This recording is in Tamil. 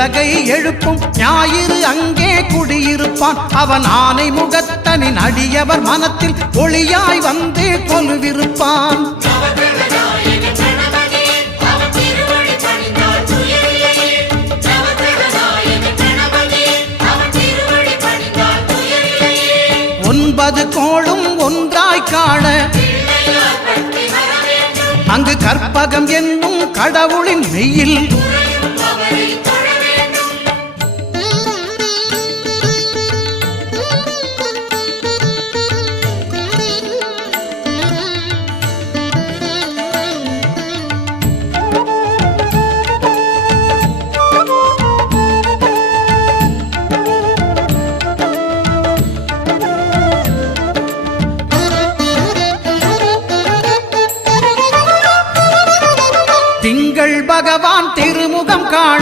உலகை எழுப்பும் ஞாயிறு அங்கே குடியிருப்பான். அவன் ஆனை முகத்தனின் அடியவர் மனத்தில் ஒளியாய் வந்து கொலுவிருப்பான். ஒன்பது கோளும் ஒன்றாய் காண அங்கு கற்பகம் என்னும் கடவுளின் மெய்யில் திங்கள் பகவான் திருமுகம் காண